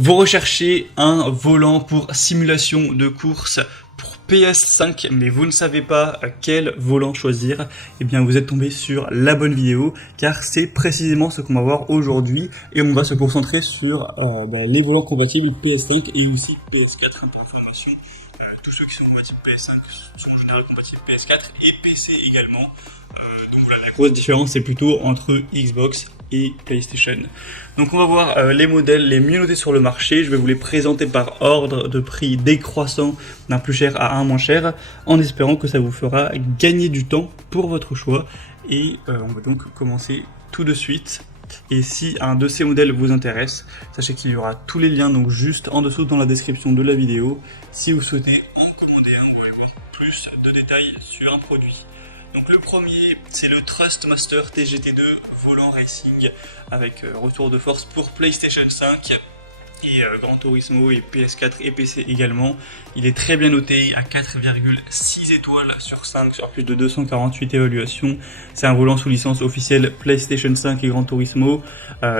Vous recherchez un volant pour simulation de course pour PS5, mais vous ne savez pas quel volant choisir, eh bien vous êtes tombé sur la bonne vidéo, car c'est précisément ce qu'on va voir aujourd'hui, et on va se concentrer sur les volants compatibles PS5 et aussi PS4, pour information. Tous ceux qui sont compatibles PS5 sont en général compatibles PS4 et PC également. Donc voilà, la grosse différence c'est plutôt entre Xbox et PlayStation. Donc on va voir les modèles les mieux notés sur le marché. Je vais vous les présenter par ordre de prix décroissant d'un plus cher à un moins cher, en espérant que ça vous fera gagner du temps pour votre choix. Et on va donc commencer tout de suite. Et si un de ces modèles vous intéresse, sachez qu'il y aura tous les liens donc juste en dessous dans la description de la vidéo si vous souhaitez en commander un ou avoir plus de détails sur un produit. Donc le premier, c'est le Thrustmaster TGT2 volant racing avec retour de force pour PlayStation 5 et Gran Turismo et PS4 et PC également. Il est très bien noté à 4,6 étoiles sur 5 sur plus de 248 évaluations. C'est un volant sous licence officielle PlayStation 5 et Gran Turismo,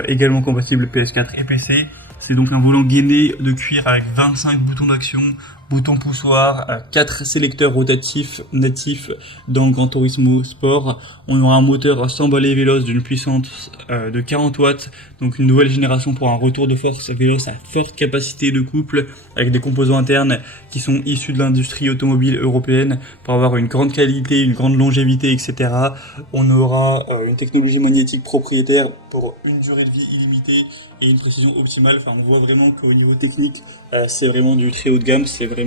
également compatible PS4 et PC. C'est donc un volant gainé de cuir avec 25 boutons d'action, boutons poussoirs, 4 sélecteurs rotatifs natifs dans Gran Turismo Sport. On aura un moteur 100 balais véloce d'une puissance de 40 watts, donc une nouvelle génération pour un retour de force véloce à forte capacité de couple, avec des composants internes qui sont issus de l'industrie automobile européenne pour avoir une grande qualité, une grande longévité, etc. On aura une technologie magnétique propriétaire pour une durée de vie illimitée et une précision optimale. Enfin, on voit vraiment qu'au niveau technique, c'est vraiment du très haut de gamme. C'est vraiment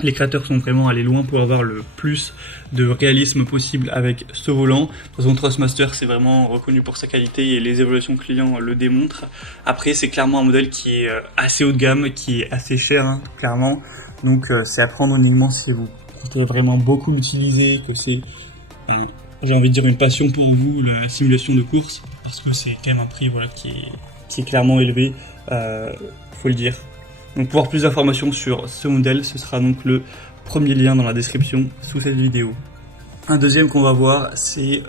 les créateurs sont vraiment allés loin pour avoir le plus de réalisme possible avec ce volant. De toute façon, Thrustmaster, c'est vraiment reconnu pour sa qualité et les évaluations clients le démontrent. Après, c'est clairement un modèle qui est assez haut de gamme, qui est assez cher, hein, clairement. Donc, c'est à prendre uniquement si vous comptez vraiment beaucoup l'utiliser, que c'est, j'ai envie de dire, une passion pour vous, la simulation de course, parce que c'est quand même un prix qui est clairement élevé, faut le dire. Donc pour avoir plus d'informations sur ce modèle, ce sera donc le premier lien dans la description sous cette vidéo. Un deuxième qu'on va voir, c'est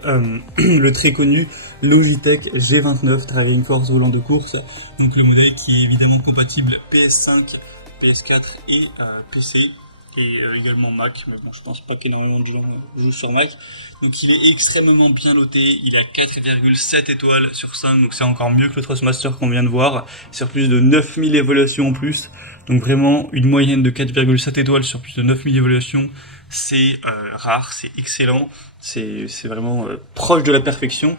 le très connu Logitech G29 Driving Force volant de course. Donc le modèle qui est évidemment compatible PS5, PS4 et PC. Et également Mac, mais bon, je pense pas qu'énormément de gens jouent sur Mac. Donc il est extrêmement bien noté, il a 4,7 étoiles sur 5, donc c'est encore mieux que le Thrustmaster qu'on vient de voir, sur plus de 9000 évaluations en plus. Donc vraiment une moyenne de 4,7 étoiles sur plus de 9000 évaluations, c'est rare, c'est excellent, c'est vraiment proche de la perfection.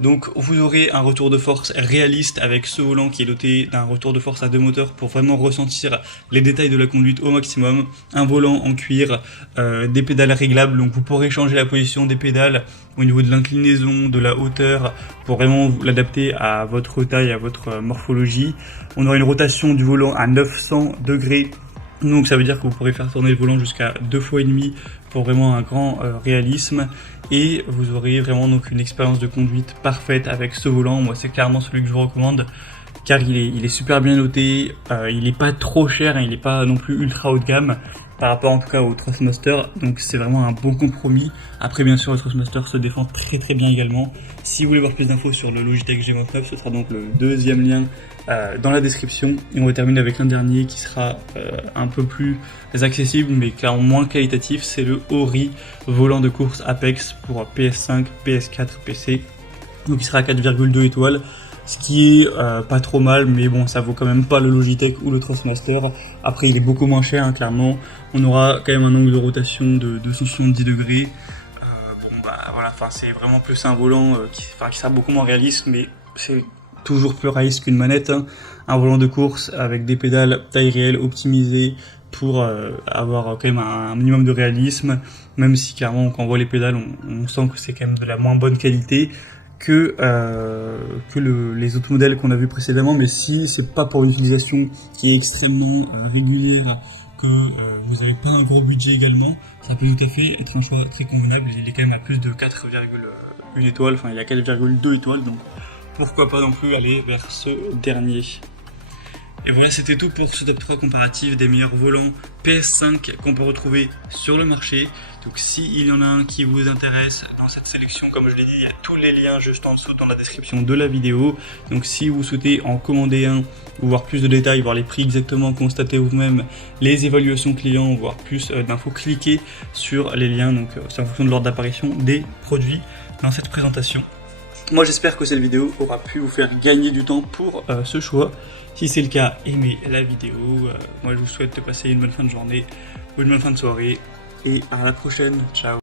Donc vous aurez un retour de force réaliste avec ce volant qui est doté d'un retour de force à 2 moteurs pour vraiment ressentir les détails de la conduite au maximum. Un volant en cuir, des pédales réglables, donc vous pourrez changer la position des pédales au niveau de l'inclinaison, de la hauteur, pour vraiment l'adapter à votre taille, à votre morphologie. On aura une rotation du volant à 900 degrés. Donc ça veut dire que vous pourrez faire tourner le volant jusqu'à 2 fois et demi pour vraiment un grand réalisme, et vous aurez vraiment donc une expérience de conduite parfaite avec ce volant. Moi c'est clairement celui que je vous recommande car il est super bien noté, il est pas trop cher, hein, il est pas non plus ultra haut de gamme par rapport en tout cas au Thrustmaster, donc c'est vraiment un bon compromis. Après bien sûr le Thrustmaster se défend très très bien également. Si vous voulez voir plus d'infos sur le Logitech G29, ce sera donc le deuxième lien dans la description, et on va terminer avec un dernier qui sera un peu plus accessible mais clairement moins qualitatif, c'est le Ori volant de course Apex pour PS5, PS4, PC. Donc il sera à 4,2 étoiles, ce qui est pas trop mal, mais bon, ça vaut quand même pas le Logitech ou le Thrustmaster. Après il est beaucoup moins cher, hein, clairement. On aura quand même un angle de rotation de 270 degrés. C'est vraiment plus un volant qui sera beaucoup moins réaliste, mais c'est toujours plus réaliste qu'une manette, hein. Un volant de course avec des pédales taille réelle optimisées pour avoir quand même un minimum de réalisme, même si clairement quand on voit les pédales on sent que c'est quand même de la moins bonne qualité que les autres modèles qu'on a vus précédemment. Mais si c'est pas pour une utilisation qui est extrêmement régulière, que vous n'avez pas un gros budget également, ça peut tout à fait être un choix très convenable. Il est quand même à plus de 4,1 étoiles, enfin il est à 4,2 étoiles, donc pourquoi pas non plus aller vers ce dernier. Et voilà, c'était tout pour ce top 3 comparatif des meilleurs volants PS5 qu'on peut retrouver sur le marché. Donc s'il y en a un qui vous intéresse dans cette sélection, comme je l'ai dit, il y a tous les liens juste en dessous dans la description de la vidéo. Donc si vous souhaitez en commander un, ou voir plus de détails, voir les prix exactement, constater vous-même les évaluations clients, voir plus d'infos, cliquez sur les liens. Donc c'est en fonction de l'ordre d'apparition des produits dans cette présentation. Moi j'espère que cette vidéo aura pu vous faire gagner du temps pour ce choix. Si c'est le cas, aimez la vidéo. Moi je vous souhaite de passer une bonne fin de journée ou une bonne fin de soirée. Et à la prochaine. Ciao.